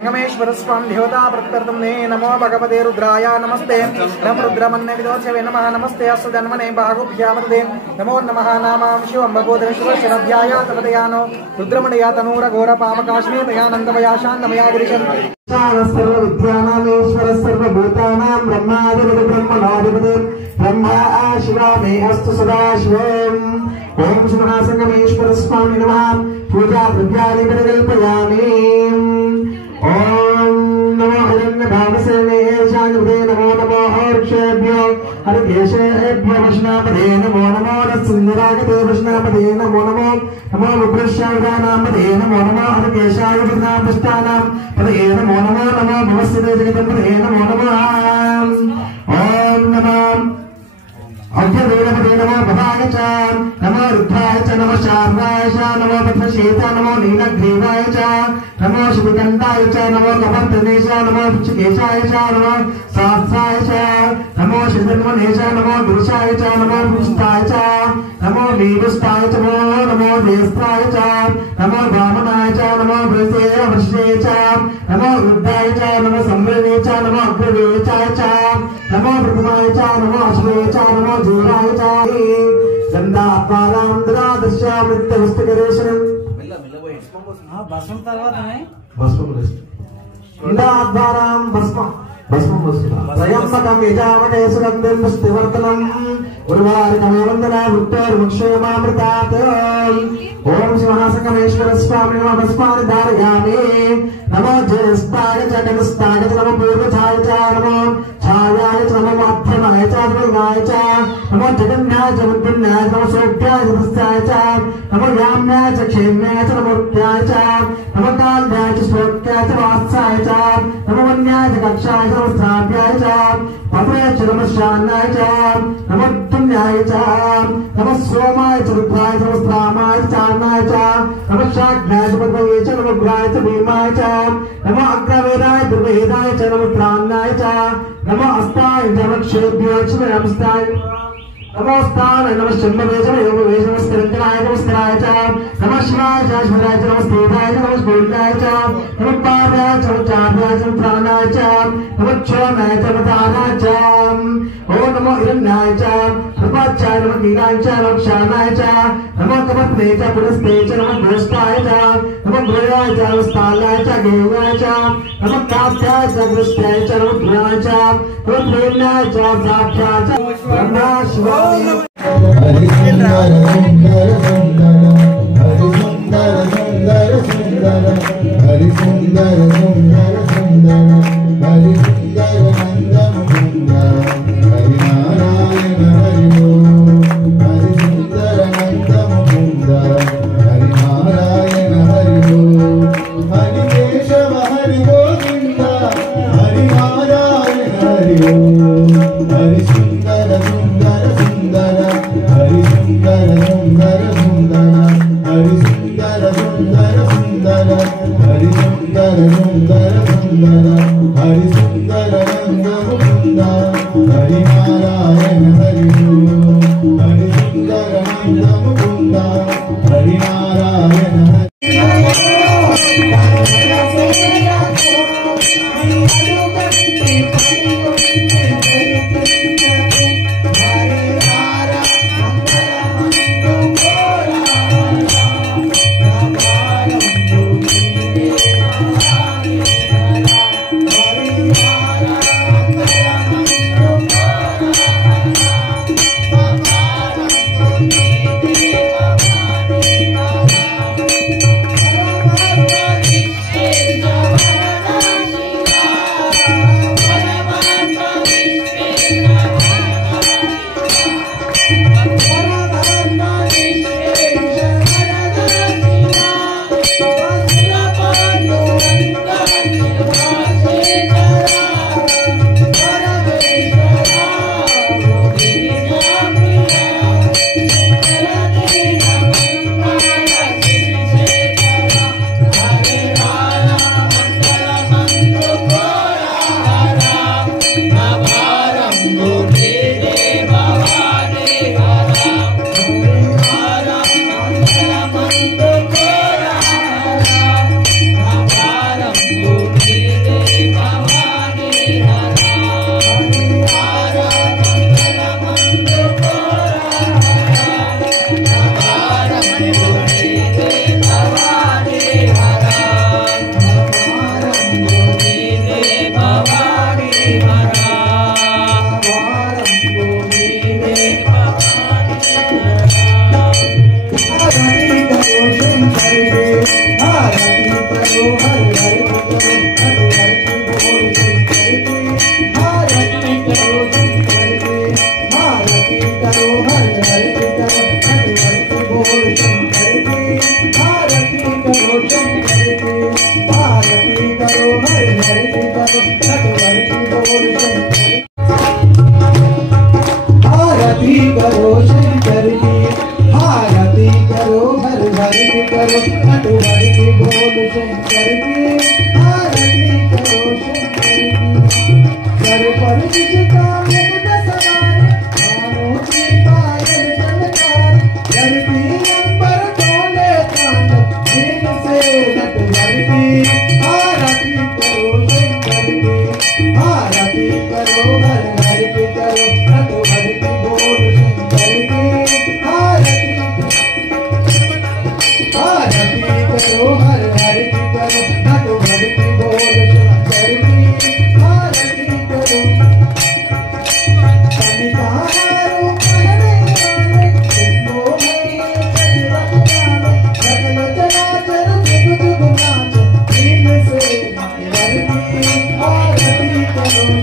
संगमेश्वर स्वामी देवता प्रत्यर्थने नमो भगवते रुद्राय नमस्ते नम रुद्रमन्ने विदोषवे नमः नमस्ते अस्य जन्मने बाहुभ्यामते नमो नमः नामां शिवं भगवद्शिवशरध्याय तपदयानो रुद्रमणया तनूर घोर पापकाश्मे दयानन्दमया शान्तमया गिरिशं सर्व विद्यानामेश्वर सर्वभूतानां ब्रह्माधिपति ब्रह्मणाधिपति ब्रह्मा शिवा मे अस्तु सदा शिवम् ओम शिवनासंगमेश्वर स्वामी नमः पूजा द्रव्याणि परिकल्पयामि ओम नमो हिरण्यभावसेनेशानुदे नमो नमो हर्षेभ्यो हरिकेशेभ्यो वैष्णवपदे नमो नमो सुन्दरागते वैष्णवपदे नमो नमो नमो विप्रश्यागानामपदे नमो नमो हरिकेशाय विघ्नापष्टानां पदे नमो नमो नमो भवस्यते जगत्पदे नमो नमः ओम नमः अभ्यदेवपदे नमो भवाय च नमो रुद्राय च नमो शार्वाय च नमो पद्मश्वेत नमो नीलग्रीवाय च नमो शिवकण्ठाय च नमो कपर्तने च नमो पुच्छकेशाय च नमो सहस्राय च नमो शिवन्मने च नमो दुर्शाय च नमो पुष्टाय च नमो वीरुष्टाय च नमो देस्त्राय च नमो ब्राह्मणाय च नमो वृषे वृषे च नमो रुद्राय च नमो संवृणे च नमो अग्रवेचाय च नमो प्रथमाय च नमो अश्वे च नमो जोराय च गंधापारां दृश्यामृत्यवस्तुकरेशनं भस्म తర్వాతనే भस्मं गंधापारां भस्मं त्रयंबकं यजामहे सुगन्धिं पुष्टिवर्धनम् उर्वारुकमे वन्दना वृक्षोर्मुक्षेमामृतात् ओम शिवनासंगमेश्वर स्वामी नमः भस्मानि धारयामि नमो ज्येष्ठाय च कनिष्ठाय च नमो पूर्वजाय च नमो छायाय च नमो मध्यमाय च द्विगाय च नमो जगन्याय च बुद्धिन्याय च नमो सोप्याय च हस्ताय च नमो याम्याय च क्षेम्याय च नमो उत्याय च नमो काल्याय च श्लोक्याय च वात्साय च नमो वन्याय च कक्षाय च नमो श्राव्याय च पद्माय च नमो शान्याय च नमो पुण्याय च नमो सोमाय च रुद्राय च नमो श्रामाय च चारणाय च नमो शाग्नाय च पद्मये च नमो उग्राय च भीमाय च नमो अग्रवेदाय दुर्वेदाय च नमो प्राणाय च नमो अस्ताय च वक्षेभ्यो च नमस्ताय नमोस्ताय नमः शम्भवे च योगवे च नमस्कराय नमस्कराय च नमः शिवाय च शिवाय च नमस्तेवाय च नमः गोविन्दाय च नमः पार्याय च चार्याय च प्राणाय च नमः क्षोणाय च मदानाय च ओम नमो हिरण्याय च प्रपाचाय नमः नीलाय च नमः क्षाणाय च नमः कपत्ने च पुरस्ते च नमः घोष्टाय च नमः गोयाय च नमस्तालाय च गेयाय च नमः कात्याय च दृष्ट्याय च नमः ध्रुवाय च नमः प्रेम्याय च साख्याय च ब्रह्मा शिवा हरि सुंदर सुंदर सुंदर हरि सुंदर सुंदर सुंदर हरि सुंदर सुंदर सुंदर हरि सुंदर नंदन सुंदर हरि नारायण हरि हरि सुंदर नंदन सुंदर हरि नारायण हरि हरि केशव हरि गोविंद हरि नारायण हरि हरि सुंदर सुंदर सुंदर हरि सुंदर सुंदर सुंदर हरि सुंदर सुंदर सुंदर हरि सुंदर सुंदर सुंदर हरि सुंदर नंदन सुंदर हरि नारायण हरि हरि सुंदर नंदन सुंदर हरि नारायण हरि శ్రీరామ